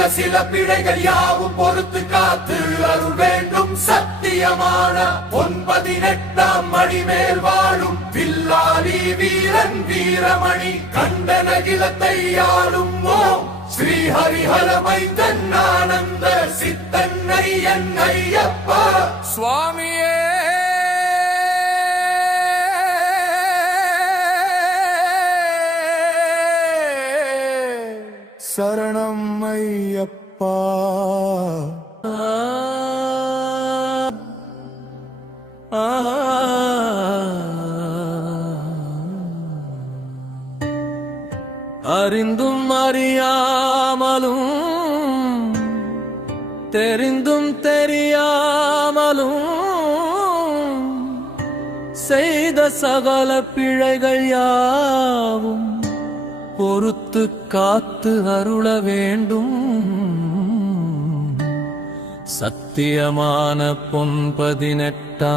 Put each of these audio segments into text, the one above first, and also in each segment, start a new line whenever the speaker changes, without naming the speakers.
செய்த சில பிழைகள் யாவும் பொறுத்து காத்து அருள் வேண்டும் சத்தியமான ஒன்பதினெட்டாம் மணி மேல் வாழும் வில்லாலி வீரன் வீரமணி கண்டனகிலத்தை ஆளும் ஓம் ஸ்ரீ ஹரிஹரமைந்தன் ஆனந்த சித்தன்னை என் ஐயப்பா.
சுவாமியே
சரணம் ஐயப்பா.
அறிந்தும் அறியாமலும் தெரிந்தும் தெரியாமலும் செய்த சகல பிழைகள் யாவும் பொறுத்து காத்து அருள வேண்டும். சத்தியமான பொன் பதினெட்டா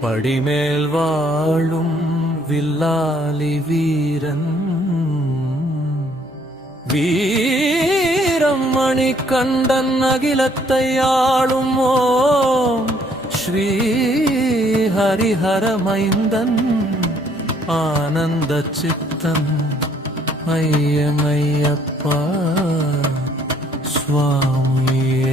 படிமேல் வாழும் வில்லாலி வீரன். வீரம் மணி கண்டன் அகிலத்தை ஆளும் ஓம் ஸ்ரீ ஹரிஹரமைந்தன் ஆனந்த சித்தன் ஐயமையப்பா சுவாமியே.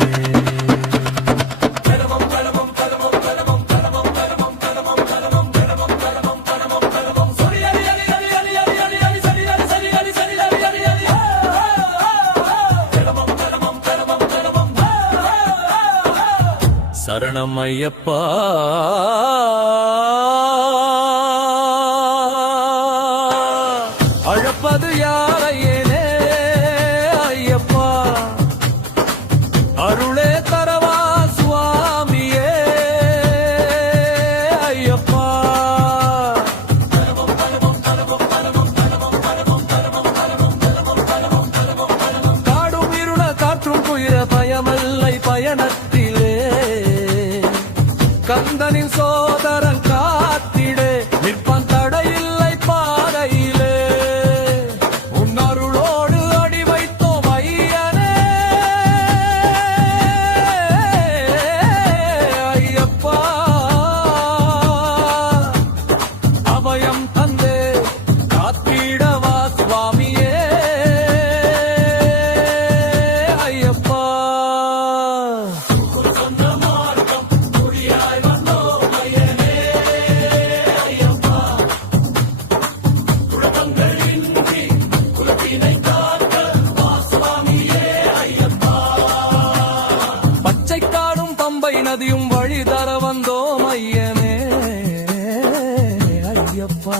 சரணம் அழப்பது யாரையேனே ஐயப்பா. அருளே தரவா சுவாமியே ஐயப்பா. காடும் இருள காற்றும் குயிர பயமல்லை பயணத்திலே. கந்தனின் சோதரன் காடும் நதியும் வழி தர வந்தோம் ஐயமே ஐயப்பா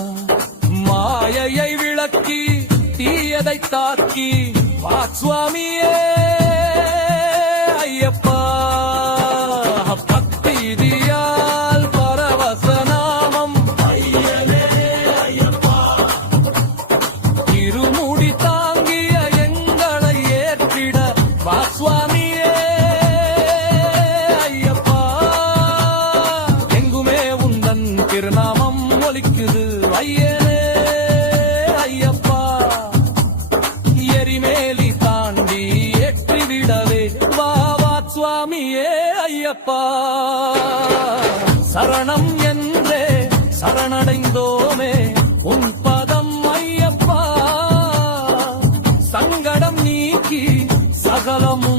மாயையை விளக்கி தீயதை தாக்கி வா சுவாமியே. ஐயப்பா பக்திதியால் தாங்கிய எங்களை ஏற்றிட அப்பா. சரணம் என்றே சரணடைந்தோமே. உன் பதம் ஐயப்பா. சங்கடம் நீக்கி சகலமும்